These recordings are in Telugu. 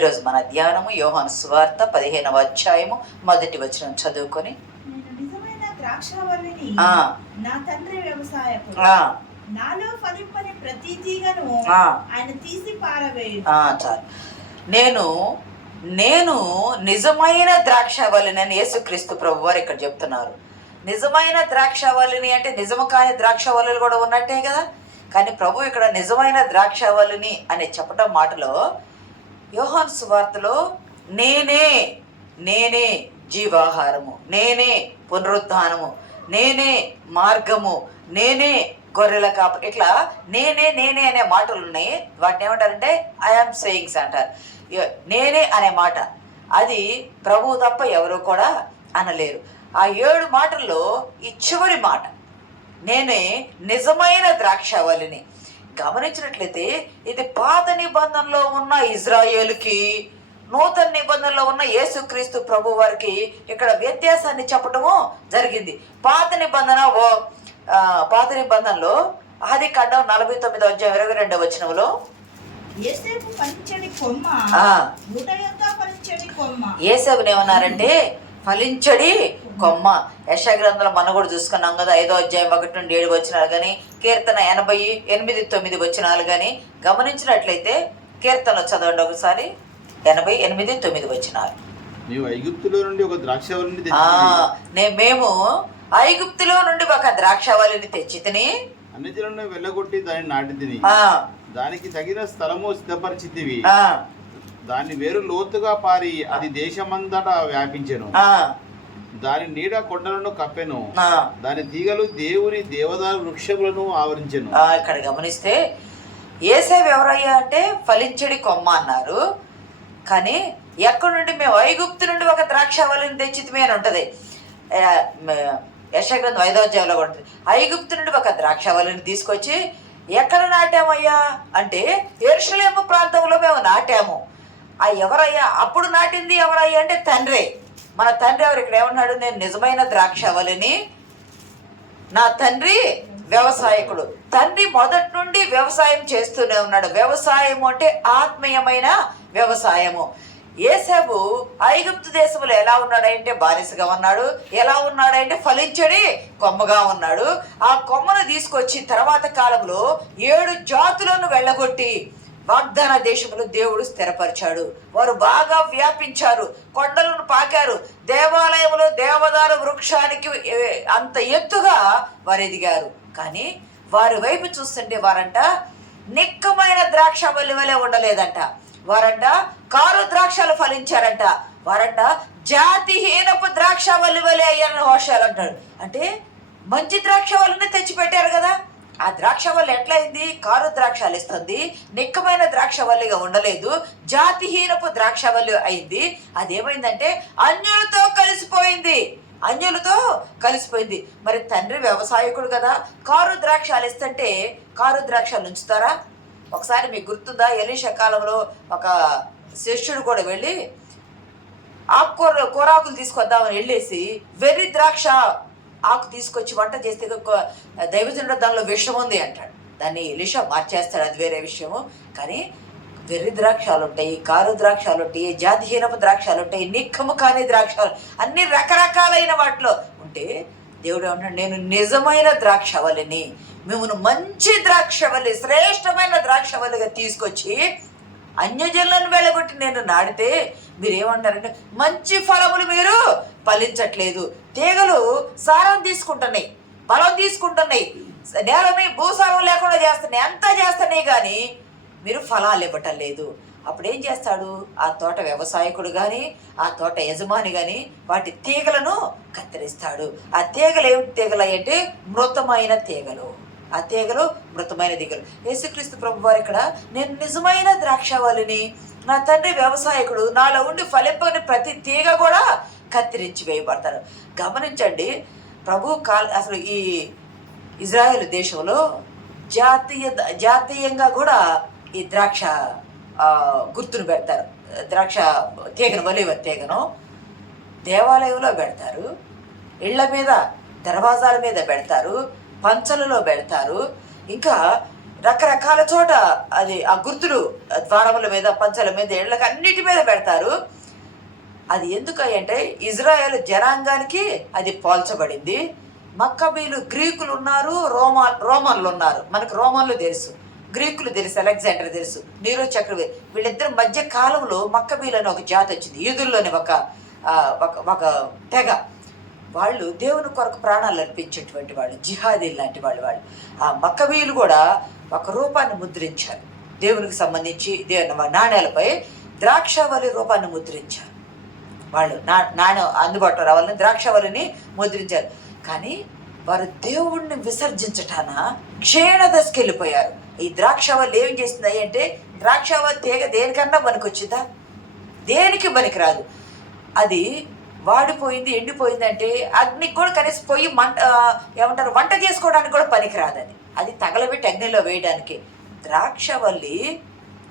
ఈరోజు మన ధ్యానము యోహాను సువార్త 15వ అధ్యాయము 1వ వచనం చదువుకొని, నేను నిజమైన ద్రాక్షావల్లిని, నా తండ్రి వ్యవసాయకుడు, నాలో ఫలింపని ప్రతి తీగను ఆయన తీసి పారవేయును. చాలు. నేను నిజమైన ద్రాక్షావల్లిని అని యేసుక్రీస్తు ప్రభు వారు ఇక్కడ చెప్తున్నారు. నిజమైన ద్రాక్షావల్లిని అంటే నిజము కాని ద్రాక్షావల్లులు కూడా ఉన్నట్టే కదా. కానీ ప్రభు ఇక్కడ నిజమైన ద్రాక్షావల్లిని అని చెప్పటం మాటలో, యోహాను సువార్తలో నేనే జీవాహారము, నేనే పునరుద్ధానము, నేనే మార్గము, నేనే గొర్రెల కాపు, ఇట్లా నేనే అనే మాటలు ఉన్నాయి. వాటిని ఏమంటారంటే ఐఆమ్ సేయింగ్స్ అంటారు. నేనే అనే మాట అది ప్రభువు తప్ప ఎవరు కూడా అనలేరు. ఆ 7 మాటల్లో ఈ చివరి మాట నేనే నిజమైన ద్రాక్షావల్లిని గమనించినట్లయితే, ఇది పాత నిబంధనలో ఉన్న ఇజ్రాయేలుకి, నూతన నిబంధనలో ఉన్న యేసుక్రీస్తు ప్రభు వారికి ఇక్కడ వ్యత్యాసాన్ని చెప్పడము జరిగింది. పాత నిబంధనలో ఆదికాండం 49వ అధ్యాయం 22వ వచనంలో యేసేపుని ఏమన్నారంటే ఫలించడి కొమ్మ. యెషయా గ్రంథంలో మనం కూడా చూసుకున్నాం కదా, 5వ అధ్యాయం 1 నుండి 7 వచనాలు కానీ, కీర్తన 88:9 వచనాలు కానీ గమనించినట్లయితే, కీర్తనలో చదవండి ఒకసారి. 88:9 వచనాలు. మేము ఐగుప్తులో నుండి ఒక ద్రాక్షావల్లిని తెచ్చితిని, అన్ని జనులను వెళ్ళగొట్టి దాన్ని నాటితిని, దానికి తగిన స్థలము సిద్ధపరిచితివి, దాని వేరు లోతుగా పారి అది దేశమంతటా వ్యాపించెను, దాని నీడ కొండలను కప్పెను, దాని తీగలు దేవుని దేవదారు వృక్షములను ఆవరించెను. ఇక్కడ గమనిస్తే యేసేపు ఎవరయ్యా అంటే ఫలించడి కొమ్మ అన్నారు. కానీ ఎక్కడి నుండి? మేము ఐగుప్తు నుండి ఒక ద్రాక్షావల్లిని తెచ్చితిమి అని ఉంటుంది. యెషయా గ్రంథం 5వ అధ్యాయంలో కూడా ఉంటుంది. ఐగుప్తు నుండి ఒక ద్రాక్షావల్లిని తీసుకొచ్చి ఎక్కడ నాటామయ్యా అంటే యెరూషలేము ప్రాంతంలో మేము నాటాము. ఎవరయ్యా అప్పుడు నాటింది? ఎవరయ్యా అంటే తండ్రి. మన తండ్రి ఎవరు? ఇక్కడ ఏమన్నాడు? నేను నిజమైన ద్రాక్షావల్లిని, నా తండ్రి వ్యవసాయకుడు. తండ్రి మొదటి నుండి వ్యవసాయం చేస్తూనే ఉన్నాడు. వ్యవసాయము అంటే ఆత్మీయమైన వ్యవసాయము. యేసేపు ఐగుప్తు దేశంలో ఎలా ఉన్నాడంటే బానిసగా ఉన్నాడు. ఎలా ఉన్నాడంటే ఫలించడి కొమ్మగా ఉన్నాడు. ఆ కొమ్మను తీసుకొచ్చి తర్వాత కాలంలో 7 జాతులను వెళ్ళగొట్టి వాగ్దాన దేశంలో దేవుడు స్థిరపరిచాడు. వారు బాగా వ్యాపించారు, కొండలను పాకారు, దేవాలయంలో దేవదారు వృక్షానికి అంత ఎత్తుగా వారు ఎదిగారు. కానీ వారి వైపు చూస్తుంటే వారంట నిక్కమైన ద్రాక్షావల్లి వలె ఉండలేదంట. వారంట కారు ద్రాక్షలు ఫలించారంట. వారంట జాతిహీనపు ద్రాక్షావల్లి వలె అయ్యారని హోషాలు అంటాడు. అంటే మంచి ద్రాక్షావల్లిని తెచ్చిపెట్టారు కదా. ఆ ద్రాక్షవల్లి ఎట్లయింది? కారు ద్రాక్షాలు ఇస్తుంది, నిక్కమైన ద్రాక్షవల్లిగా ఉండలేదు, జాతిహీనపు ద్రాక్షవల్లి అయింది. అదేమైందంటే అన్యులతో కలిసిపోయింది. మరి తండ్రి వ్యవసాయకుడు కదా, కారు ద్రాక్షాలు ఇస్తుంటే కారు ద్రాక్షాలు ఉంచుతారా? ఒకసారి మీకు గుర్తుందా, ఎలీషా కాలంలో ఒక శిష్యుడు కూడా వెళ్ళి కూరాకులు తీసుకొద్దామని వెళ్ళేసి వెర్రి ద్రాక్ష ఆకు తీసుకొచ్చి వంట చేస్తే దైవజనుడు దానిలో విషం ఉంది అంటాడు. దాన్ని ఎలీషా మార్చేస్తాడు, అది వేరే విషయము. కానీ వెర్రి ద్రాక్షాలు ఉంటాయి, కారు ద్రాక్షాలు ఉంటాయి, జాతిహీనపు ద్రాక్షాలు ఉంటాయి, నిక్కము కాని ద్రాక్షాలు, అన్ని రకరకాలైన వాటిలో ఉంటే దేవుడు ఏమంటాడు? నేను నిజమైన ద్రాక్షవల్లిని, మిమ్మల్ని మంచి ద్రాక్షవల్లి, శ్రేష్టమైన ద్రాక్షవల్లిగా తీసుకొచ్చి అన్యజనులను వెళ్ళగొట్టి నేను నాడితే మీరేమంటారంటే మంచి ఫలములు మీరు ఫలించట్లేదు, తీగలు సారం తీసుకుంటున్నాయి, బలం తీసుకుంటున్నాయి, నేలని భూసారం లేకుండా చేస్తున్నాయి, అంతా చేస్తున్నాయి, కానీ మీరు ఫలాలు ఇవ్వటం లేదు. అప్పుడేం చేస్తాడు? ఆ తోట వ్యవసాయకుడు కానీ ఆ తోట యజమాని కానీ వాటి తీగలను కత్తిరిస్తాడు. ఆ తీగలు ఏమిటి తీగలు అంటే మృతమైన తీగలు. ఆ తీగలు మృతమైన తీగలు. యేసుక్రీస్తు ప్రభు వారు ఇక్కడ నేను నిజమైన ద్రాక్షావల్లిని, నా తండ్రి వ్యవసాయకుడు, నాలో ఉండి ఫలింపని ప్రతి తీగ కూడా కత్తిరించి వేయబడతారు. గమనించండి, అసలు ఈ ఇజ్రాయెల్ దేశంలో జాతీయంగా కూడా ఈ ద్రాక్ష గుర్తును పెడతారు. ద్రాక్ష తీగను, ఒలీవ తీగను దేవాలయంలో పెడతారు, ఇళ్ల మీద దర్వాజాల మీద పెడతారు, పంచలలో పెడతారు, ఇంకా రకరకాల చోట అది ఆ గుర్తులు ద్వారముల మీద, పంచల మీద, ఇళ్ళకి అన్నిటి మీద పెడతారు. అది ఎందుకు అంటే ఇజ్రాయేల్ జనాంగానికి అది పోల్చబడింది. మక్కబీలు గ్రీకులు ఉన్నారు, రోమన్లు ఉన్నారు. మనకు రోమన్లు తెలుసు, గ్రీకులు తెలుసు, అలెగ్జాండర్ తెలుసు, నీరో చక్రవర్తి. వీళ్ళిద్దరి మధ్య కాలంలో మక్కబీలు అని ఒక జాతి వచ్చింది. యూదుల్లోని ఒక తెగ. వాళ్ళు దేవుని కొరకు ప్రాణాలు అర్పించేటువంటి వాళ్ళు, జిహాదీ లాంటి వాళ్ళు. ఆ మక్కబీలు కూడా ఒక రూపాన్ని ముద్రించారు దేవునికి సంబంధించి. నాణ్యాలపై ద్రాక్షావళి రూపాన్ని ముద్రించారు. వాళ్ళు నాణ్యం అందుబాటులో రావాలని ద్రాక్షావళిని ముద్రించారు. కానీ వారు దేవుణ్ణి విసర్జించటాన క్షీణదశకి వెళ్ళిపోయారు. ఈ ద్రాక్షావళి ఏం చేస్తుంది అంటే, ద్రాక్షావళి తీగ దేనికన్నా పనికొచ్చిందా? దేనికి పనికిరాదు. అది వాడిపోయింది, ఎండిపోయింది అంటే అగ్నికి కూడా కనీసం పోయి వంట చేసుకోవడానికి కూడా పనికిరాదు. అది తగలబెట్టి అగ్నిలో వేయడానికి. ద్రాక్షావళి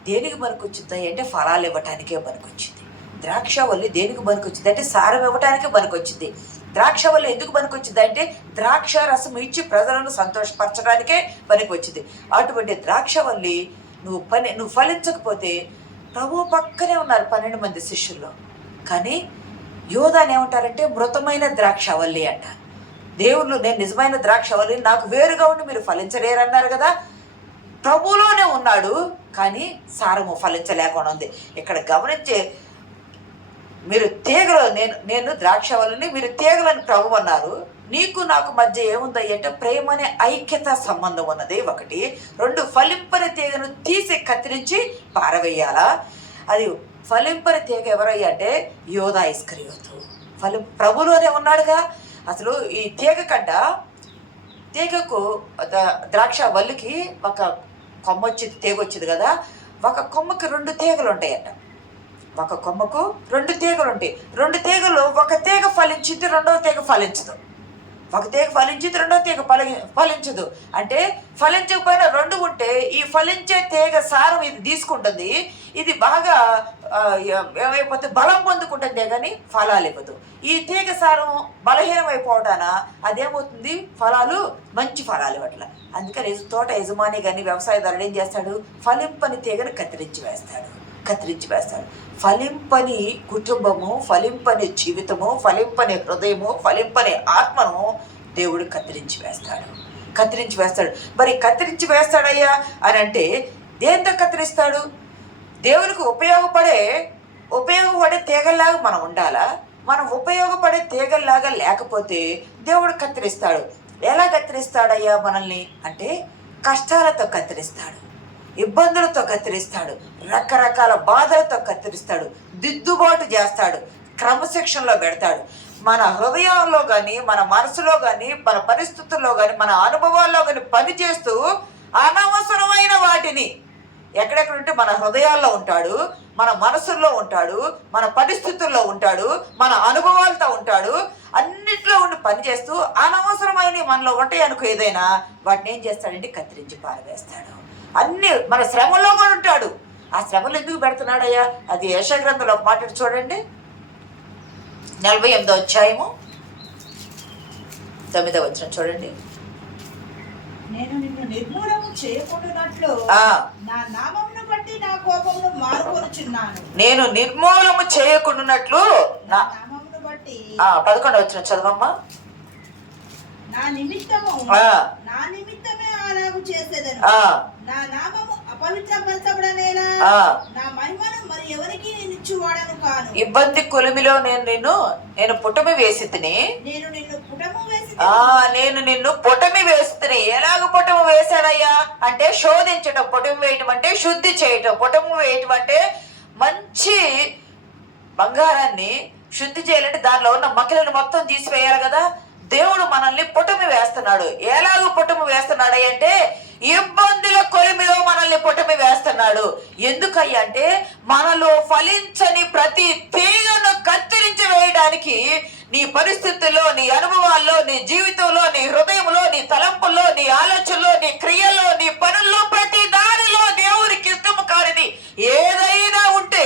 దేనికి పనికొచ్చింది అంటే ఫలాలు ఇవ్వటానికే పనికొచ్చింది. ద్రాక్షావల్లి దేనికి పనికొచ్చింది అంటే సారం ఇవ్వటానికే పనికొచ్చింది. ద్రాక్షావల్లి ఎందుకు పనికొచ్చింది అంటే ద్రాక్ష రసం ఇచ్చి ప్రజలను సంతోషపరచడానికే పనికొచ్చింది. అటువంటి ద్రాక్షావల్లి నువ్వు ఫలించకపోతే, ప్రభు పక్కనే ఉన్నారు 12 మంది శిష్యుల్లో, కానీ యోధాని ఏమంటారంటే మృతమైన ద్రాక్షావల్లి అంటారు. దేవుళ్ళు నేను నిజమైన ద్రాక్షావల్లి, నాకు వేరుగా ఉండి మీరు ఫలించలేరన్నారు కదా. ప్రభులోనే ఉన్నాడు కానీ సారము ఫలించలేకుండా ఉంది. ఇక్కడ గమనించే, మీరు తీగలు, నేను ద్రాక్షావల్లిని, మీరు తీగలని ప్రభు అన్నారు. నీకు నాకు మధ్య ఏముంది అంటే ప్రేమ అనే ఐక్యత సంబంధం ఉన్నది. 1. 2, ఫలింపని తీగను తీసి కత్తిరించి పారవేయాలా. అది ఫలింపని తీగ ఎవరయ్యా అంటే యోధా ఇస్కరియోతు. ప్రభులోనే ఉన్నాడుగా. అసలు ఈ తీగకు ద్రాక్షావల్లికి ఒక కొమ్మ తీగ వచ్చింది కదా. ఒక కొమ్మకి 2 తీగలు ఉంటాయట. ఒక కొమ్మకు 2 తీగలు ఉంటాయి. 2 తీగలు, ఒక తీగ ఫలించింది, రెండవ తీగ ఫలించదు. ఒక తీగ ఫలించింది, రెండవ తీగ ఫలించదు. అంటే ఫలించకపోయినా 2 ఉంటే ఈ ఫలించే తీగ సారం ఇది తీసుకుంటుంది. ఇది బాగా ఏమైపోతే బలం పొందుకుంటుందే కానీ ఫలాలు ఇవ్వదు. ఈ తీగ సారం బలహీనమైపోవటాన అదేమవుతుంది, ఫలాలు మంచి ఫలాలు ఇవ్వట్ల. అందుకని తోట యజమాని కానీ వ్యవసాయదారుడు ఏం చేస్తాడు, ఫలింపని తీగను కత్తిరించి వేస్తాడు. ఫలింపని కుటుంబము, ఫలింపని జీవితము, ఫలింపని హృదయము, ఫలింపని ఆత్మను దేవుడు కత్తిరించి వేస్తాడు. మరి కత్తిరించి వేస్తాడయ్యా అని అంటే దేంతో కత్తిరిస్తాడు? దేవునికి ఉపయోగపడే తీగల్లాగా మనం ఉండాలా? మనం ఉపయోగపడే తీగల్లాగా లేకపోతే దేవుడు కత్తిరిస్తాడు. ఎలా కత్తిరిస్తాడయ్యా మనల్ని అంటే కష్టాలతో కత్తిరిస్తాడు, ఇబ్బందులతో కత్తిరిస్తాడు, రకరకాల బాధలతో కత్తిరిస్తాడు, దిద్దుబాటు చేస్తాడు, క్రమశిక్షణలో పెడతాడు. మన హృదయంలో కానీ, మన మనసులో కానీ, మన పరిస్థితుల్లో కానీ, మన అనుభవాల్లో కానీ పనిచేస్తూ అనవసరమైన వాటిని ఎక్కడెక్కడ ఉంటే మన హృదయాల్లో ఉంటాడు, మన మనసుల్లో ఉంటాడు, మన పరిస్థితుల్లో ఉంటాడు, మన అనుభవాలతో ఉంటాడు. అన్నిట్లో ఉండి పనిచేస్తూ అనవసరమైన మనలో ఉంటాయి అనుకో ఏదైనా, వాటిని ఏం చేస్తాడంటే కత్తిరించి పారవేస్తాడు. అన్ని మన శ్రమలో కూడా ఉంటాడు. ఆ శ్రమలు ఎందుకు పెడుతున్నాడయ్యా? అది యెషయా గ్రంథంలో ఒక మాట చూడండి, 48వ అధ్యాయము 9వ వచనం చూడండి. నేను నిన్ను నిర్మూలము చేయకుండానట్లు నా నామమును బట్టి నా కోపమును మారుకొనుచున్నాను. నేను నిర్మూలము చేయకుండానట్లు నా నామమును బట్టి 11వ వచనం చదవమ్మా. నా నిమిత్తమే అలాగు చేసేదను. నా నామము అపవిత్రపరచబడనేలా, నా మహిమను మరి ఎవరికి ఇచ్చువాడను కాను. ఇబ్బంది కొలిమిలో నేను పుటమి వేసి నేను నిన్ను పుటమి వేసి ఎలాగ పుటమి వేశాడయ్యా అంటే శోధించటం. పుటమి వేయటం అంటే శుద్ధి చేయటం. పుటమి వేయటం అంటే మంచి బంగారాన్ని శుద్ధి చేయాలంటే దానిలో ఉన్న మకిలను మొత్తం తీసివేయాలి కదా. దేవుడు మనల్ని పుటమి వేస్తున్నాడు. ఎలాగ పుటమి వేస్తున్నాడు అంటే ఇబ్బందుల కొలిమిలో మనల్ని పుటమి వేస్తున్నాడు. ఎందుకయ్యా అంటే మనలో ఫలించని ప్రతి తీగను కత్తిరించి వేయడానికి నీ పరిస్థితుల్లో, నీ అనుభవాల్లో, నీ జీవితంలో, నీ హృదయంలో, నీ తలంపుల్లో, నీ ఆలోచనలో, నీ క్రియల్లో, నీ పనుల్లో, ప్రతి దానిలో దేవునికి ఇష్టము కానిది ఏదైనా ఉంటే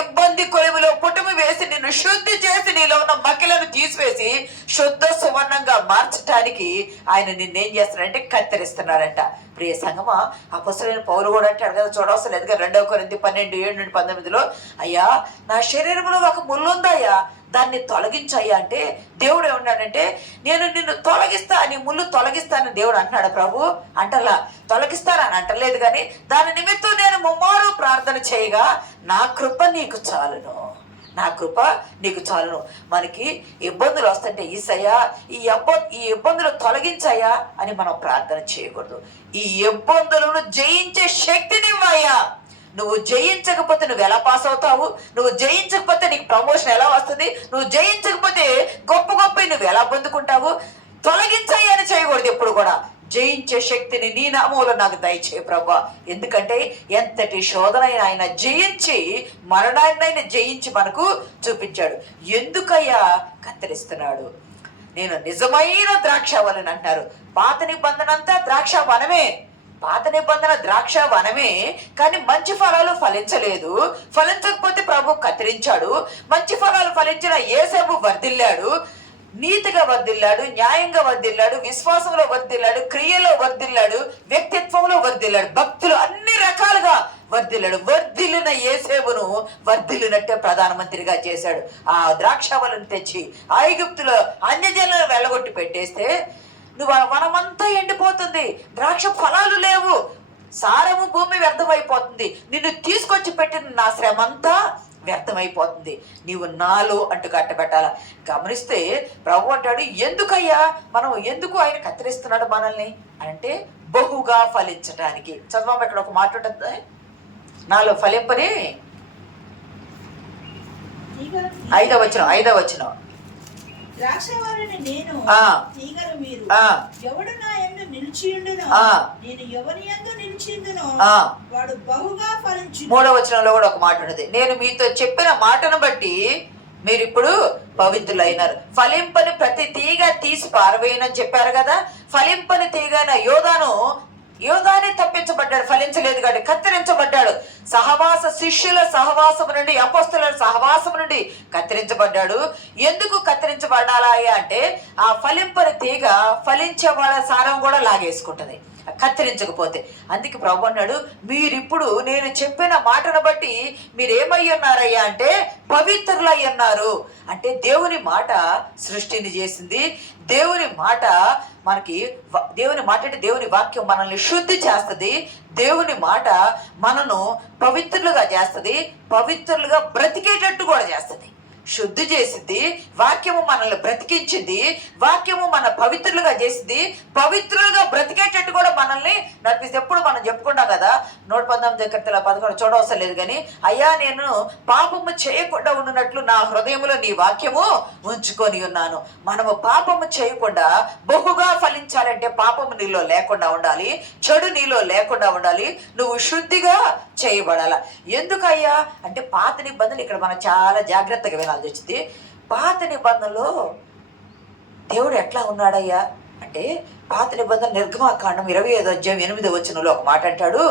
ఇబ్బంది కొలిమిలో పుటమి వేసి నిన్ను శుద్ధి చేసి నీలో ఉన్న మకిలను తీసివేసి శుద్ధ సువర్ణంగా మార్చడానికి ఆయన నిన్నేం చేస్తున్నాడంటే కత్తిరిస్తున్నాడంట. ప్రియ సంగమా, అపొస్తలుడైన పౌలు కూడా అంటాడు కదా, చూడవలసిన లేదుగా 2 కొరింథీ 12:7-19 అయ్యా నా శరీరంలో ఒక ముళ్ళు ఉందయ్యా, దాన్ని తొలగించయ్యా అంటే దేవుడు ఏమన్నాడంటే నేను నిన్ను తొలగిస్తా, నీ ముళ్ళు తొలగిస్తానని దేవుడు అంటున్నాడు. ప్రభు అంటలా, తొలగిస్తానని అంటలేదు, కానీ దాని నిమిత్తం నేను ముమ్మారు ప్రార్థన చేయగా నా కృప నీకు చాలును, నా కృప నీకు చాలును. మనకి ఇబ్బందులు వస్తుంటే ఈసయ్యా ఈ ఇబ్బందులు తొలగించయ్యా అని మనం ప్రార్థన చేయకూడదు. ఈ ఇబ్బందులను జయించే శక్తిని ఇవ్వయ్యా. నువ్వు జయించకపోతే నువ్వు ఎలా పాస్ అవుతావు? నువ్వు జయించకపోతే నీకు ప్రమోషన్ ఎలా వస్తుంది? నువ్వు జయించకపోతే గొప్ప నువ్వు ఎలా పొందుకుంటావు? తొలగించాయి అని చేయకూడదు ఎప్పుడు కూడా. జయించే శక్తిని నీ నామములో నాకు దయచేయ ప్రభా. ఎందుకంటే ఎంతటి శోధనైనా ఆయన జయించి, మరణాన్నైనా జయించి మనకు చూపించాడు. ఎందుకయ్యా కత్తిరిస్తున్నాడు? నేను నిజమైన ద్రాక్షవల్లిని అంటున్నారు. పాత నిబంధన అంతా ద్రాక్ష వనమే, పాత నిబంధన ద్రాక్ష వనమే, కానీ మంచి ఫలాలు ఫలించలేదు. ఫలించకపోతే ప్రభు కత్తిరించాడు. మంచి ఫలాలు ఫలించిన యేసేపు వర్ధిల్లాడు, నీతిగా వర్ధిల్లాడు, న్యాయంగా వర్ధిల్లాడు, విశ్వాసంలో వర్ధిల్లాడు, క్రియలో వర్ధిల్లాడు, వ్యక్తిత్వంలో వర్ధిల్లాడు, భక్తులు అన్ని రకాలుగా వర్ధిల్లాడు. వర్ధిల్లిన యేసేపును వర్ధిల్లినట్టే ప్రధానమంత్రిగా చేశాడు. ఆ ద్రాక్షవల్లిని తెచ్చి ఐగుప్తులో అన్యజనులను వెళ్ళగొట్టి పెట్టేస్తే నువ్వు వనమంతా ఎండిపోతుంది, ద్రాక్ష ఫలాలు లేవు, సారము భూమి వ్యర్థమైపోతుంది, నిన్ను తీసుకొచ్చి పెట్టిన నా శ్రమంతా వ్యర్థమైపోతుంది, నీవు నాలో అంటూ కట్టబెట్టాల. గమనిస్తే ప్రభు అంటాడు, ఎందుకయ్యా ఎందుకు ఆయన కత్తిరిస్తున్నాడు మనల్ని అంటే బహుగా ఫలించటానికి. చదవం ఇక్కడ ఒక మాట ఉంటుంది, నాలో ఫలింపని 5వ వచనం ద్రాక్షవల్లిని నేను, తీగలు మీరు. ఎవడు నా యందు నిలిచియుండునో, నేను ఎవరి యందు నిలిచియుండునో వాడు బహుగా ఫలించును. 3వ వచనంలో కూడా ఒక మాట ఉన్నది, నేను మీతో చెప్పిన మాటను బట్టి మీరు ఇప్పుడు పవిత్రులైనారు. ఫలింపని ప్రతి తీగ తీసి పారవేయనని చెప్పారు కదా. ఫలింపని తీగైన యోధానే తప్పించబడ్డాడు, ఫలించలేదు కాబట్టి కత్తిరించబడ్డాడు. శిష్యుల సహవాసం నుండి, అపోస్తలుల సహవాసం నుండి కత్తిరించబడ్డాడు. ఎందుకు కత్తిరించబడాలా అంటే ఆ ఫలింపని తీగ ఫలించే వాళ్ళ సారం కూడా లాగేసుకుంటుంది కత్తిరించకపోతే. అందుకే ప్రభు అన్నాడు, మీరిప్పుడు నేను చెప్పిన మాటను బట్టి మీరేమై ఉన్నారయ్యా అంటే పవిత్రులై ఉన్నారు. అంటే దేవుని మాట సృష్టిని చేసింది. దేవుని మాట అంటే దేవుని వాక్యం మనల్ని శుద్ధి చేస్తుంది. దేవుని మాట మనను పవిత్రులుగా చేస్తుంది, పవిత్రులుగా బ్రతికేటట్టు కూడా చేస్తుంది. శుద్ధి చేసింది వాక్యము, మనల్ని బ్రతికించింది వాక్యము, మన పవిత్రులుగా చేసింది, పవిత్రులుగా బ్రతికేటట్టు కూడా మనల్ని నడిపిస్తే. ఎప్పుడు మనం చెప్పుకున్నాం కదా 119:11 చూడవసరం లేదు, కానీ అయ్యా నేను పాపము చేయకుండా ఉన్నట్లు నా హృదయంలో నీ వాక్యము ఉంచుకొని ఉన్నాను. మనము పాపము చేయకుండా బహుగా ఫలించాలంటే పాపము నీలో లేకుండా ఉండాలి, చెడు నీలో లేకుండా ఉండాలి, నువ్వు శుద్ధిగా చేయబడాల. ఎందుకయ్యా అంటే పాత నిబంధనలు ఇక్కడ మనం చాలా జాగ్రత్తగా వినాల్సి వచ్చింది. పాత నిబంధనలో దేవుడు ఎట్లా ఉన్నాడయ్యా అంటే పాత నిబంధన నిర్గమాకాండం 25:8 ఒక మాట అంటాడు,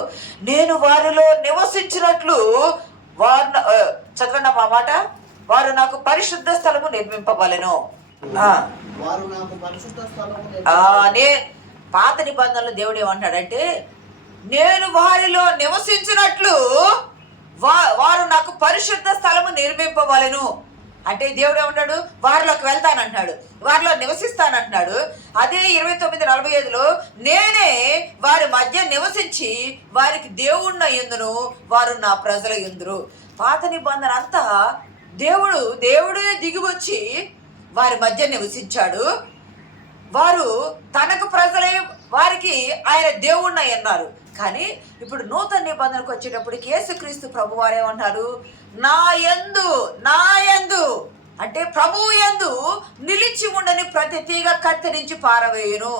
నేను వారిలో నివసించినట్లు చదవండి ఆ మాట, వారు నాకు పరిశుద్ధ స్థలము నిర్మింపవలెను. పాత నిబంధనలో దేవుడు ఏమంటాడంటే నేను వారిలో నివసించినట్లు వారు నాకు పరిశుద్ధ స్థలము నిర్మింపవలెను. అంటే దేవుడు ఏమంటాడు, వారిలోకి వెళ్తానంటున్నాడు, వారిలో నివసిస్తానంటున్నాడు. అదే 29:45 నేనే వారి మధ్య నివసించి వారికి దేవుణ్ణి యందును, వారు నా ప్రజల యందురు. పాత నిబంధన అంతా దేవుడే దిగివచ్చి వారి మధ్య నివసించాడు. వారు తనకు ప్రజలై వారికి ఆయన దేవుణ్ణి అన్నారు. కానీ ఇప్పుడు నూతన నిబంధనకు వచ్చేటప్పటికి యేసుక్రీస్తు ప్రభు వారు ఏమన్నారు, నా యందు అంటే ప్రభువు యందు నిలిచి ఉండని ప్రతి తీగ కత్తిరించి పారవేయును.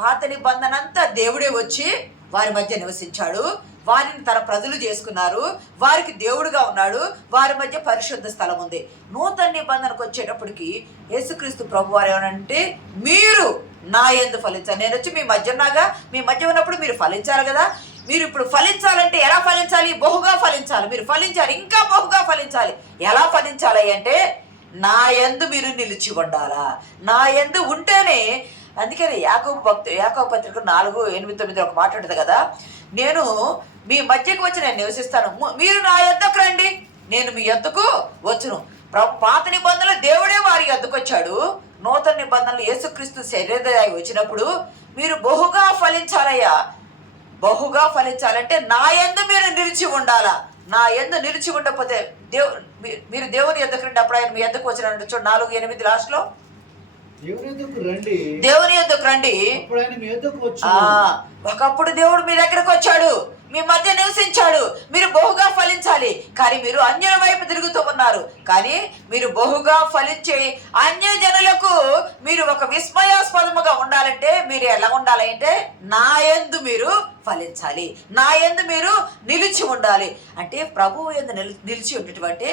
పాత నిబంధన అంతా దేవుడే వచ్చి వారి మధ్య నివసించాడు, వారిని తన ప్రజలు చేసుకున్నారు, వారికి దేవుడుగా ఉన్నాడు, వారి మధ్య పరిశుద్ధ స్థలం ఉంది. నూతన నిబంధనకు వచ్చేటప్పటికి యేసుక్రీస్తు ప్రభు వారు ఏమనంటే మీరు నా యందు ఫలించాలి. నేను వచ్చి మీ మధ్య ఉన్నాగా, మీ మధ్య ఉన్నప్పుడు మీరు ఫలించాలి కదా. మీరు ఇప్పుడు ఫలించాలంటే ఎలా ఫలించాలి? బహుగా ఫలించాలి. మీరు ఫలించాలి, ఇంకా బహుగా ఫలించాలి. ఎలా ఫలించాలి అంటే నా యందు మీరు నిలిచి ఉండాలా. నా యందు ఉంటేనే, అందుకని యాకోబు పత్రిక 4:8-9 ఒక మాట ఉంటుంది కదా, నేను మీ మధ్యకు వచ్చి నేను నివసిస్తాను, మీరు నా యొద్దకు రండి, నేను మీ యొద్దకు వచ్చును. పాత నిబంధనలు దేవుడే వారి యొద్దకు వచ్చాడు. నూతన నిబంధనలు యేసుక్రీస్తు శరీరధారి వచ్చినప్పుడు మీరు బహుగా ఫలించాలయ్యా. బహుగా ఫలించాలంటే నా యందు మీరు నిలిచి ఉండాలా. నా యందు నిలిచి ఉండకపోతే మీరు దేవుని యొద్దకు రండి, అప్పుడు ఆయన మీ యొద్దకు వచ్చిన చూడు 4:8 లాస్ట్లో, దేవుని యొద్దకు రండి. ఒకప్పుడు దేవుడు మీ దగ్గరకు వచ్చాడు, మీ మధ్య నివసించాడు, మీరు బహుగా ఫలించాలి. కానీ మీరు అన్యుల వైపు తిరుగుతూ ఉన్నారు. కానీ మీరు బహుగా ఫలించే అన్య జనులకు మీరు ఒక విస్మయాస్పదముగా ఉండాలంటే మీరు ఎలా ఉండాలి అంటే నా యందు మీరు ఫలించాలి, నా యందు మీరు నిలిచి ఉండాలి. అంటే ప్రభువు యందు నిలిచి ఉండేటువంటి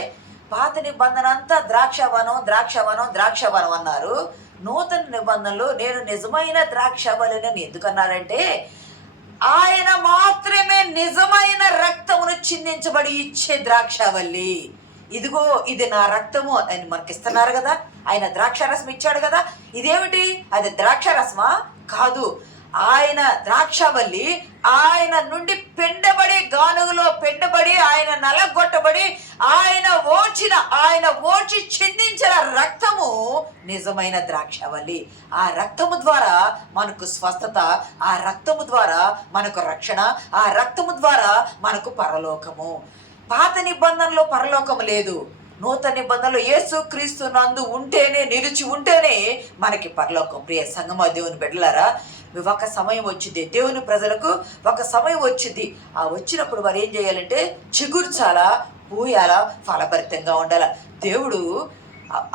పాత నిబంధన అంతా ద్రాక్షవనం ద్రాక్షవనం ద్రాక్షవనం అన్నారు. నూతన నిబంధనలు నేను నిజమైన ద్రాక్షవల్లిని ఎందుకన్నారంటే ఆయన మాత్రమే నిజమైన రక్తమును చిందించబడి ఇచ్చే ద్రాక్షవల్లి. ఇదిగో ఇది నా రక్తము అని మనకి ఇస్తున్నారు కదా, ఆయన ద్రాక్షరసం ఇచ్చాడు కదా. ఇదేమిటి, అది ద్రాక్షరసమా? కాదు, ఆయన ద్రాక్షవల్లి. ఆయన నుండి పిండబడి, గానుగులో పిండబడి, ఆయన నలగొట్టబడి, ఆయన ఓచి చిందించిన రక్తము నిజమైన ద్రాక్షవల్లి. ఆ రక్తము ద్వారా మనకు స్వస్థత, ఆ రక్తము ద్వారా మనకు రక్షణ, ఆ రక్తము ద్వారా మనకు పరలోకము. పాత నిబంధనలో పరలోకము లేదు. నూతన నిబంధనలు యేసుక్రీస్తు నందు ఉంటేనే, నిలిచి ఉంటేనే మనకి పరలోకం. ప్రియ సంగమా, దేవుని బిడ్డలారా, ఒక సమయం వచ్చింది, దేవుని ప్రజలకు ఒక సమయం వచ్చింది. ఆ వచ్చినప్పుడు వారు ఏం చేయాలంటే చిగుర్చాలా, పూయాలా, ఫలభరితంగా ఉండాలా. దేవుడు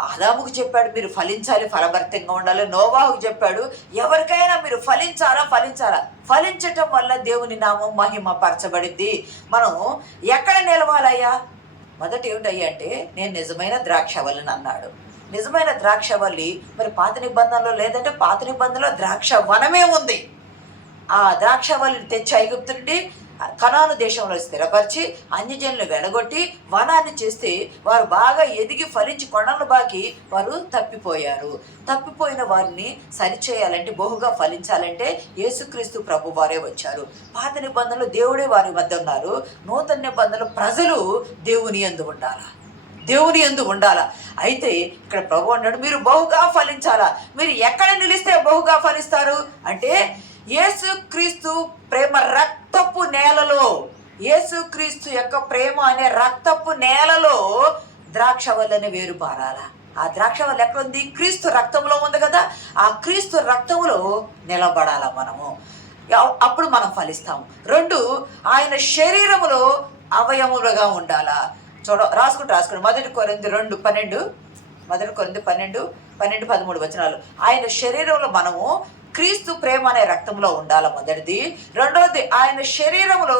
ఆదాముకు చెప్పాడు మీరు ఫలించాలి, ఫలభరితంగా ఉండాలి. నోవాహుకు చెప్పాడు ఎవరికైనా మీరు ఫలించాలా. ఫలించటం వల్ల దేవుని నామం మహిమ పరచబడింది. మనం ఎక్కడ నిలవాలయ్యా? మొదటి ఏమిటయ్యా అంటే నేను నిజమైన ద్రాక్షవల్లిని అన్నాడు. నిజమైన ద్రాక్షవల్లి మరి పాత నిబంధనలో లేదంటే పాత నిబంధనలో ద్రాక్ష వనమే ఉంది. ఆ ద్రాక్షవల్లిని తెచ్చి ఐగుప్తు నుండి కనాను దేశంలో స్థిరపరిచి అన్యజనులు వెడగొట్టి వనాన్ని చేస్తే వారు బాగా ఎదిగి ఫలించి కొండలు బాకి వారు తప్పిపోయారు. తప్పిపోయిన వారిని సరిచేయాలంటే, బహుగా ఫలించాలంటే యేసుక్రీస్తు ప్రభు వారే వచ్చారు. పాత నిబంధనలు దేవుడే వారి మధ్య ఉన్నారు. నూతన నిబంధనలు ప్రజలు దేవుని యందు ఉండాలా, దేవుని యందు ఉండాలా. అయితే ఇక్కడ ప్రభు అన్నాడు మీరు బహుగా ఫలించాలా. మీరు ఎక్కడ నిలిస్తే బహుగా ఫలిస్తారు అంటే యేసుక్రీస్తు ప్రేమ రక్తపు నేలలో, యేసుక్రీస్తు యొక్క ప్రేమ అనే రక్తపు నేలలో ద్రాక్షవల్లిని వేరు పారాల. ఆ ద్రాక్షవల్లి ఎక్కడ ఉంది? క్రీస్తు రక్తంలో ఉంది కదా. ఆ క్రీస్తు రక్తంలో నిలబడాల మనము, అప్పుడు మనం ఫలిస్తాము. 2, ఆయన శరీరములో అవయములుగా ఉండాలా. రాసుకోండి. 1 కొరింథీ 2:12, 1 కొరింథీ 12:13 వచనాలు. ఆయన శరీరంలో మనము క్రీస్తు ప్రేమ అనే రక్తంలో ఉండాల మొదటిది. 2వది ఆయన శరీరంలో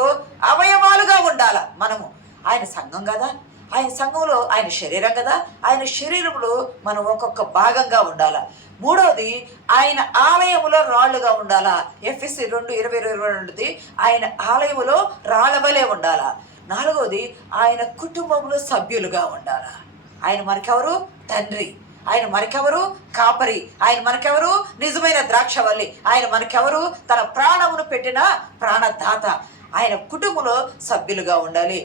అవయవాలుగా ఉండాల మనము. ఆయన సంఘం కదా, ఆయన సంఘంలో ఆయన శరీరం కదా, ఆయన శరీరంలో మనం ఒక్కొక్క భాగంగా ఉండాల. 3వది ఆయన ఆలయములో రాళ్ళుగా ఉండాలా. ఎఫెసీ 2:20-22 ఆయన ఆలయములో రాళ్ళ వలె ఉండాలా. 4వది ఆయన కుటుంబంలో సభ్యులుగా ఉండాలా. ఆయన మనకెవరు? తండ్రి. ఆయన మనకెవరు? కాపరి. ఆయన మనకెవరు? నిజమైన ద్రాక్షవల్లి. ఆయన మనకెవరు? తన ప్రాణమును పెట్టిన ప్రాణదాత. ఆయన కుటుంబంలో సభ్యులుగా ఉండాలి.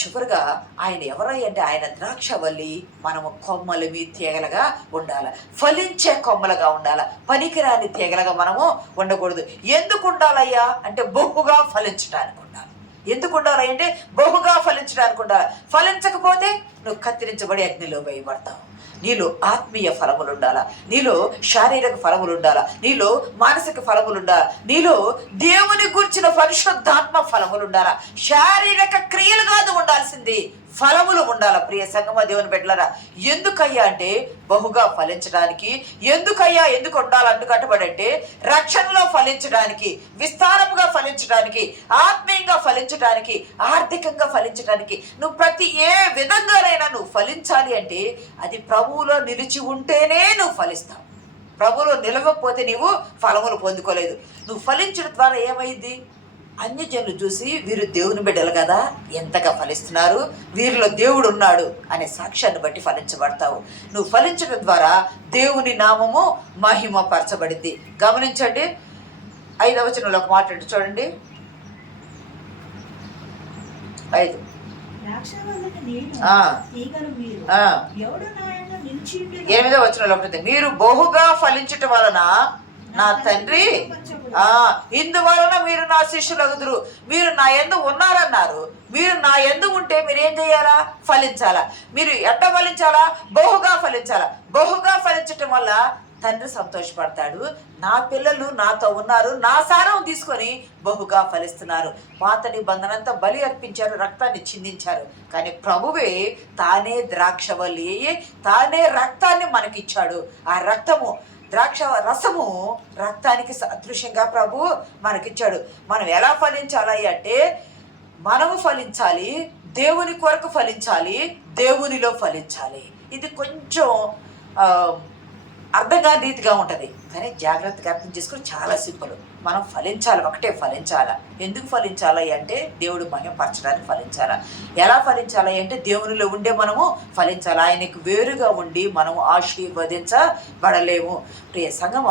చివరిగా ఆయన ఎవరై అంటే ఆయన ద్రాక్షవల్లి, మనము కొమ్మలవి తీగలుగా ఉండాలి, ఫలించే కొమ్మలుగా ఉండాలి, పనికిరాని తీగలుగా మనము ఉండకూడదు. ఎందుకు ఉండాలయ్యా అంటే బహుగా ఫలించడానికి ఉండాలి. ఎందుకు ఉండాలి అంటే బహుగా ఫలించడానికి ఉండాలి. ఫలించకపోతే నువ్వు కత్తిరించబడి అగ్నిలో వేయబడతావు. నీలో ఆత్మీయ ఫలములు ఉండాలా, నీలో శారీరక ఫలములు ఉండాలా, నీలో మానసిక ఫలములు ఉండాలా, నీలో దేవుని గురించిన పరిశుద్ధాత్మ ఫలములు ఉండాలా. శారీరక క్రియలు కాదు ఉండాల్సింది, ఫలములు ఉండాల. ప్రియ సంగమ దేవుని బిడ్డలారా, ఎందుకయ్యా అంటే బహుగా ఫలించడానికి. ఎందుకు ఉండాలంటూ కట్టుబడంటే రక్షణలో ఫలించడానికి, విస్తారముగా ఫలించడానికి, ఆత్మీయంగా ఫలించడానికి, ఆర్థికంగా ఫలించడానికి. నువ్వు ప్రతి ఏ విధంగానైనా నువ్వు ఫలించాలి అంటే అది ప్రభువులో నిలిచి ఉంటేనే నువ్వు ఫలిస్తావు. ప్రభువులో నిలవకపోతే నీవు ఫలములు పొందుకోలేదు. నువ్వు ఫలించడం ద్వారా ఏమైంది? అన్యజనులు చూసి వీరు దేవుని బిడ్డలు కదా, ఎంతగా ఫలిస్తున్నారు, వీరిలో దేవుడు ఉన్నాడు అనే సాక్ష్యాన్ని బట్టి ఫలించబడతావు. నువ్వు ఫలించడం ద్వారా దేవుని నామము మహిమపరచబడింది. గమనించండి, 5వ వచనంలో ఒక మాట అంటే చూడండి, 5. ద్రాక్షావల్లిని నేను, ఆ. తీగలు మీరు. ఆ. ఎవడు నా యందు నిలిచియుండునో 8వ వచనంలో ఒకటి, మీరు బహుగా ఫలించటం వలన నా తండ్రి ఇందువలన మీరు నా శిష్యులగుదురు. మీరు నా యందు ఉన్నారన్నారు. మీరు నా యందు ఉంటే మీరు ఏం చేయాలా? ఫలించాలా. మీరు ఎట్ట ఫలించాలా? బహుగా ఫలించాలా. బహుగా ఫలించటం వల్ల తండ్రి సంతోషపడతాడు. నా పిల్లలు నాతో ఉన్నారు, నా సారం తీసుకొని బహుగా ఫలిస్తున్నారు. పాత నిబంధనంతా బలి అర్పించారు, రక్తాన్ని చిందించారు. కానీ ప్రభువే తానే ద్రాక్షవల్లి అయ్యి తానే రక్తాన్ని మనకిచ్చాడు. ఆ రక్తము, ద్రాక్ష రసము రక్తానికి సదృశ్యంగా ప్రభు మనకిచ్చాడు. మనం ఎలా ఫలించాలి అంటే, మనము ఫలించాలి, దేవుని కొరకు ఫలించాలి, దేవునిలో ఫలించాలి. ఇది కొంచెం అర్థంగా రీతిగా ఉంటుంది, కానీ జాగ్రత్తగా అర్థం చేసుకుని చాలా సింపుల్. మనం ఫలించాలి, ఒకటే ఫలించాలా. ఎందుకు ఫలించాలి అంటే దేవుడు మహిమపరచడానికి ఫలించాలా. ఎలా ఫలించాలి అంటే దేవునిలో ఉండే మనము ఫలించాలి. ఆయనకు వేరుగా ఉండి మనము ఆశీర్వదించబడలేము. ప్రియ సంగమ,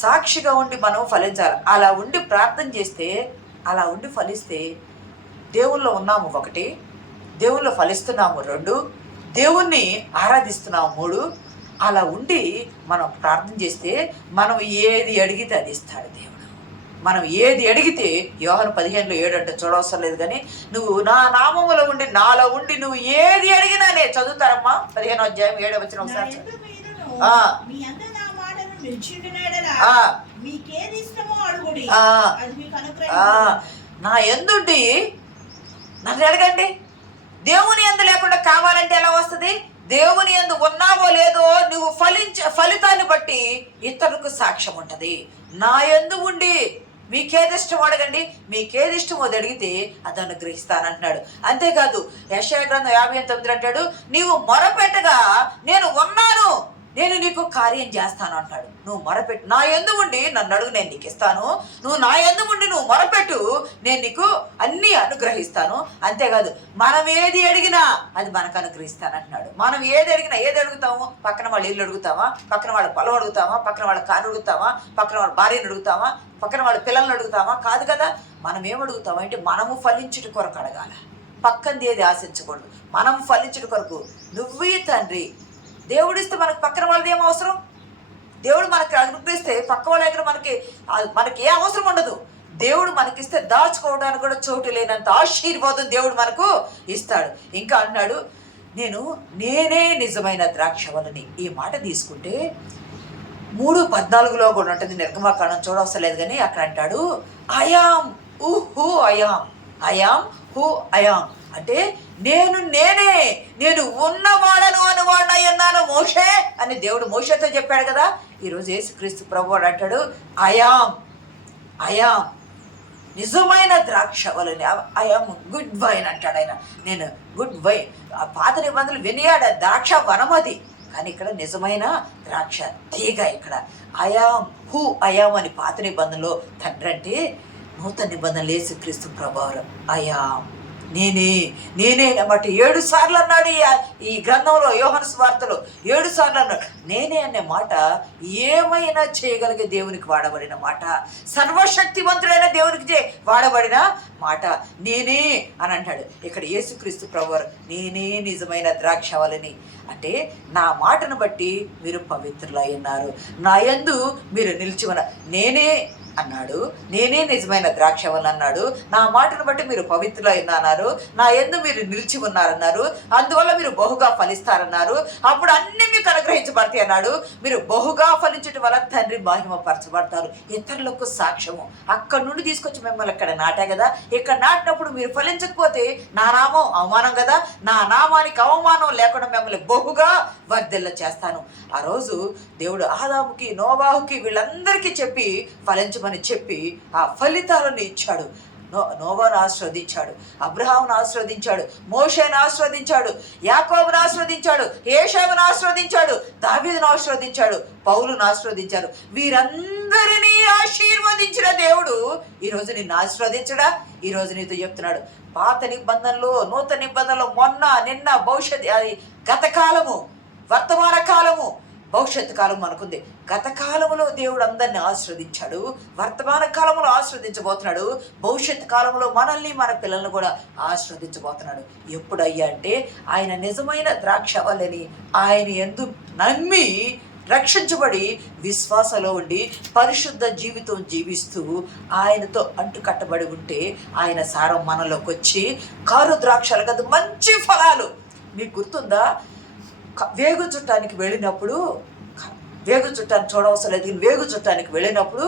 సాక్షిగా ఉండి మనం ఫలించాలి. అలా ఉండి ప్రార్థన చేస్తే, అలా ఉండి ఫలిస్తే దేవుల్లో ఉన్నాము 1, దేవుల్లో ఫలిస్తున్నాము 2, దేవుణ్ణి ఆరాధిస్తున్నాము 3. అలా ఉండి మనం ప్రార్థన చేస్తే మనం ఏది అడిగితే అది ఇస్తాడు దేవుడు. మనం ఏది అడిగితే, యోహాను 15:7 అంటే చూడవసరం లేదు, కానీ నువ్వు నా నామములో ఉండి నాలో ఉండి నువ్వు ఏది అడిగినా నేను చదువుతారమ్మా. 15వ అధ్యాయం 7వ వచనం ఒకసారి. మీ అందు నా మాటను నిలిచియుండిన యెడల మీకేది ఇష్టమో అడుగుడి, అది మీకు అనుగ్రహించును. నా యందుండి నన్ను అడగండి. దేవుని యందు లేకుండా కావాలంటే ఎలా వస్తుంది? దేవుని యందు ఉన్నావో లేదో నువ్వు ఫలితాన్ని బట్టి ఇతరులకు సాక్ష్యం ఉంటుంది. నా యందు ఉండి మీకేది ఇష్టం అడగండి, మీకేది ఇష్టమో అది అడిగితే అది అనుగ్రహిస్తానంటున్నాడు. అంతేకాదు, యెషయా గ్రంథం 59 అంటాడు, నీవు మొరపెట్టగా నేను ఉన్నాను, నేను నీకు కార్యం చేస్తాను అంటాడు. నువ్వు మొరపెట్టు, నా యందు ఉండి నన్ను అడుగు, నేను నీకు ఇస్తాను. నువ్వు నా యందు ఉండి నువ్వు మొరపెట్టు, నేను నీకు అన్నీ అనుగ్రహిస్తాను. అంతేకాదు, మనం ఏది అడిగినా అది మనకు అనుగ్రహిస్తాను అంటున్నాడు. మనం ఏది అడిగినా, ఏది అడుగుతాము? పక్కన వాళ్ళ ఇల్లు అడుగుతామా? పక్కన వాళ్ళ పొలం అడుగుతామా? పక్కన వాళ్ళ కారు అడుగుతామా? పక్కన వాళ్ళ భార్యను అడుగుతామా? పక్కన వాళ్ళ పిల్లల్ని అడుగుతామా? కాదు కదా. మనం ఏమడుగుతామా అంటే, మనము ఫలించుట కొరకు అడగాల, పక్కంది ఏది ఆశించకూడదు. మనం ఫలించుట కొరకు. నువ్వే తండ్రి, దేవుడిస్తే మనకు పక్కన వాళ్ళది ఏం అవసరం? దేవుడు మనకి అనుగ్రహిస్తే పక్క వాళ్ళ దగ్గర మనకి ఏ అవసరం ఉండదు. దేవుడు మనకిస్తే దాచుకోవడానికి కూడా చోటు లేనంత ఆశీర్వాదం దేవుడు మనకు ఇస్తాడు. ఇంకా అన్నాడు, నేనే నిజమైన ద్రాక్షవల్లిని. ఈ మాట తీసుకుంటే 3:14 కూడా ఉంటుంది. నిర్గమకాండం చూడవసరం లేదు, కానీ అక్కడ అంటాడు, ఐయామ్ హూ ఐయామ్ అంటే నేను ఉన్నవాడను అనువాడై ఉన్నాను మోషే అని దేవుడు మోషేతో చెప్పాడు కదా. ఈరోజు యేసుక్రీస్తు ప్రభువాడు అంటాడు, ఐయామ్ నిజమైన ద్రాక్షవల్లిని, ఐయామ్ గుడ్ వైన్ అంటాడు ఆయన. నేను గుడ్ వైన్. ఆ పాత నిబంధనలు వినియాడ ద్రాక్ష వనమది, కానీ ఇక్కడ నిజమైన ద్రాక్ష తీగ. ఇక్కడ ఐయామ్ అని పాత నిబంధనలో తండ్రి అంటే, నూతన నిబంధనలు యేసుక్రీస్తు ప్రభువారు ఐయామ్ నేనే అన్నమాట 7 సార్లు అన్నాడు. ఈ గ్రంథంలో యోహాను సువార్తలో 7 సార్లు అన్నాడు. నేనే అనే మాట ఏమైనా చేయగలిగే దేవునికి వాడబడిన మాట, సర్వశక్తివంతుడైన దేవునికి వాడబడిన మాట నేనే అని అంటాడు. ఇక్కడ యేసుక్రీస్తు ప్రభువారు నేనే నిజమైన ద్రాక్షవల్లిని అంటే, నా మాటను బట్టి మీరు పవిత్రులై ఉన్నారు, నా యందు మీరు నిలిచి ఉన్న నేనే అన్నాడు. నేనే నిజమైన ద్రాక్షవల్లి అన్నాడు. నా మాటను బట్టి మీరు పవిత్రులై ఉన్నారు, నా యందు మీరు నిలిచి ఉన్నారన్నారు, అందువల్ల మీరు బహుగా ఫలిస్తారన్నారు, అప్పుడు అన్ని మీకు అనుగ్రహించబడతాయి అన్నాడు. మీరు బహుగా ఫలించడం వల్ల తండ్రి మహిమపరచబడతారు, ఇతరులకు సాక్ష్యము. అక్కడి నుండి తీసుకొచ్చి మిమ్మల్ని ఇక్కడ నాటా కదా. ఇక్కడ నాటినప్పుడు మీరు ఫలించకపోతే నా నామం అవమానం కదా. నా నామానికి అవమానం లేకుండా మిమ్మల్ని బహుగా వర్ధిల్ల చేస్తాను. ఆ రోజు దేవుడు ఆదాముకి, నోవాహుకి, వీళ్ళందరికీ చెప్పి ఫలించమని చెప్పి ఆ ఫలితాలను ఇచ్చాడు. నోవాను ఆశీర్వదించాడు, అబ్రహామును ఆశీర్వదించాడు, మోషేను ఆశీర్వదించాడు, యాకోబును ఆశీర్వదించాడు, ఏశావును ఆశీర్వదించాడు, దావీదును ఆశీర్వదించాడు, పౌలును ఆశీర్వదించాడు. వీరందరినీ ఆశీర్వదించిన దేవుడు ఈరోజు నిన్ను ఆశీర్వదించడా? ఈరోజు నీతో చెప్తున్నాడు, పాత నిబంధనలు, నూతన నిబంధనలు, మొన్న, నిన్న, భవిష్యత్, అది గత కాలము, వర్తమాన కాలము, భవిష్యత్తు కాలం అనుకుంది. గత కాలంలో దేవుడు అందరిని ఆశీర్వదించాడు, వర్తమాన కాలంలో ఆశీర్వదించబోతున్నాడు, భవిష్యత్తు కాలంలో మనల్ని, మన పిల్లల్ని కూడా ఆశీర్వదించబోతున్నాడు. ఎప్పుడయ్యా అంటే ఆయన నిజమైన ద్రాక్షవల్లిని ఆయన యందు నమ్మి రక్షించబడి విశ్వాసంలో ఉండి పరిశుద్ధ జీవితం జీవిస్తూ ఆయనతో అంటుకట్టబడి ఉంటే ఆయన సారం మనలోకి వచ్చి కారు ద్రాక్షలు కదా మంచి ఫలాలు. మీకు గుర్తుందా, వేగు చుట్టానికి వెళ్ళినప్పుడు, వేగు చుట్టాన్ని చూడవలసిన లేదు, వేగు చుట్టానికి వెళ్ళినప్పుడు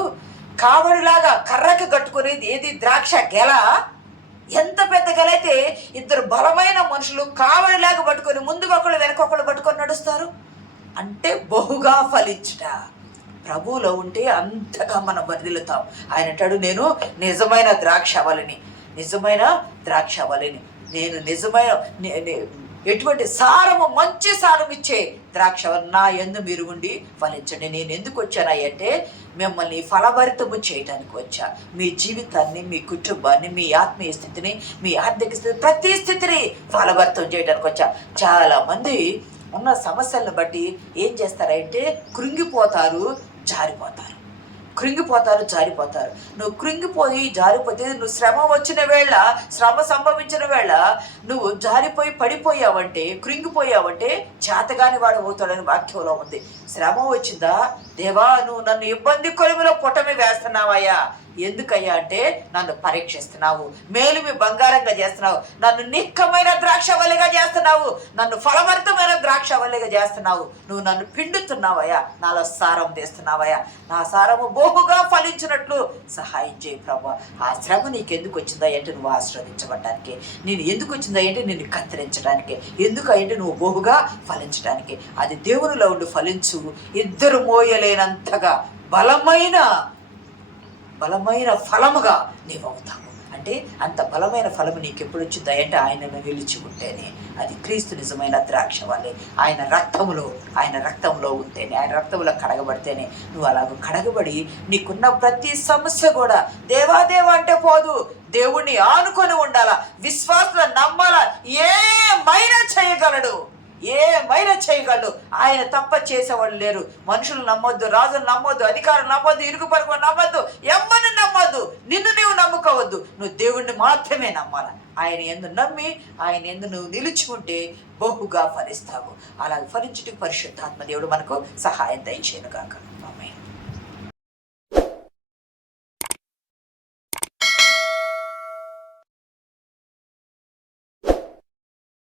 కావడిలాగా కర్రకి కట్టుకునేది ఏది? ద్రాక్ష గెల. ఎంత పెద్ద గెల అయితే ఇద్దరు బలమైన మనుషులు కావడిలాగా పట్టుకొని ముందుకు ఒకళ్ళు వెనకొకళ్ళు పట్టుకొని నడుస్తారు. అంటే బహుగా ఫలించుట. ప్రభువులో ఉంటే అంతగా మనం వర్ధిల్లుతాం. ఆయన అంటాడు, నేను నిజమైన ద్రాక్షవల్లిని, నిజమైన ద్రాక్షవల్లిని, నేను నిజమైన ఎటువంటి సారము, మంచి సారం ఇచ్చే ద్రాక్షవల్లి నా యందు మీరు ఉండి ఫలించండి. నేను ఎందుకు వచ్చానంటే మిమ్మల్ని ఫలభరితము చేయడానికి వచ్చా. మీ జీవితాన్ని, మీ కుటుంబాన్ని, మీ ఆత్మీయ స్థితిని, మీ ఆర్థిక స్థితి, ప్రతి స్థితిని ఫలభరితం చేయడానికి వచ్చా. చాలామంది ఉన్న సమస్యలను బట్టి ఏం చేస్తారంటే కృంగిపోతారు, జారిపోతారు, జారిపోతారు. నువ్వు కృంగిపోయి జారిపోతే, నువ్వు శ్రమ వచ్చిన వేళ, శ్రమ సంభవించిన వేళ నువ్వు జారిపోయి పడిపోయావంటే, కృంగిపోయావంటే చేతగాని వాడు అవుతాడని వాక్యంలో ఉంది. శ్రమ వచ్చిందా, దేవా నువ్వు నన్ను ఇబ్బంది కొలిమిలో పుటమి వేస్తున్నావయ్యా. ఎందుకయ్యా అంటే నన్ను పరీక్షిస్తున్నావు, మేలుమి బంగారంగా చేస్తున్నావు, నన్ను నిక్కమైన ద్రాక్షవల్లిగా చేస్తున్నావు, నన్ను ఫలభరితమైన ద్రాక్షవల్లిగా చేస్తున్నావు, నువ్వు నన్ను పిండుతున్నావయ్యా, నాలో సారం తీస్తున్నావయ్యా, నా సారము బహుగా ఫలించినట్లు సహాయం చేయి ప్రభా. ఆ శ్రమ నీకెందుకు వచ్చిందా అంటే నువ్వు ఆశీర్వదించబడటానికి. నేను ఎందుకు వచ్చిందా అంటే నిన్ను కత్తిరించడానికి. ఎందుకు అంటే నువ్వు బహుగా ఫలించడానికి. అది దేవునిలో ఉండి ఫలించు, ఇద్దరు మోయలేనంతగా బలమైన ఫలముగా నీవు అవుతావు. అంటే అంత బలమైన ఫలము నీకు ఎప్పుడు వచ్చిందా అంటే ఆయనను నిలిచి ఉంటేనే. అది క్రీస్తు నిజమైన ద్రాక్షవల్లి. ఆయన రక్తంలో ఉంటేనే, ఆయన రక్తంలో కడగబడితేనే నువ్వు అలాగ కడగబడి నీకున్న ప్రతి సమస్య కూడా దేవా అంటే పోదు, దేవుణ్ణి ఆనుకొని ఉండాలా, విశ్వాసం నమ్మాలా. ఏమైనా చేయగలడు. ఆయన తప్ప చేసేవాళ్ళు లేరు. మనుషులు నమ్మొద్దు, రాజులు నమ్మొద్దు, అధికారులు నమ్మొద్దు, ఇరుగు పరుగు నమ్మొద్దు, ఎవరిని నమ్మొద్దు, నిన్ను నువ్వు నమ్ముకోవద్దు. నువ్వు దేవుణ్ణి మాత్రమే నమ్మాల. ఆయన యందు నమ్మి ఆయన యందు నువ్వు నిలుచుకుంటే బహుగా ఫలిస్తావు. అలాగే ఫలించుటకు పరిశుద్ధాత్మ దేవుడు మనకు సహాయం దయచేయను గాక. ఆమేన్.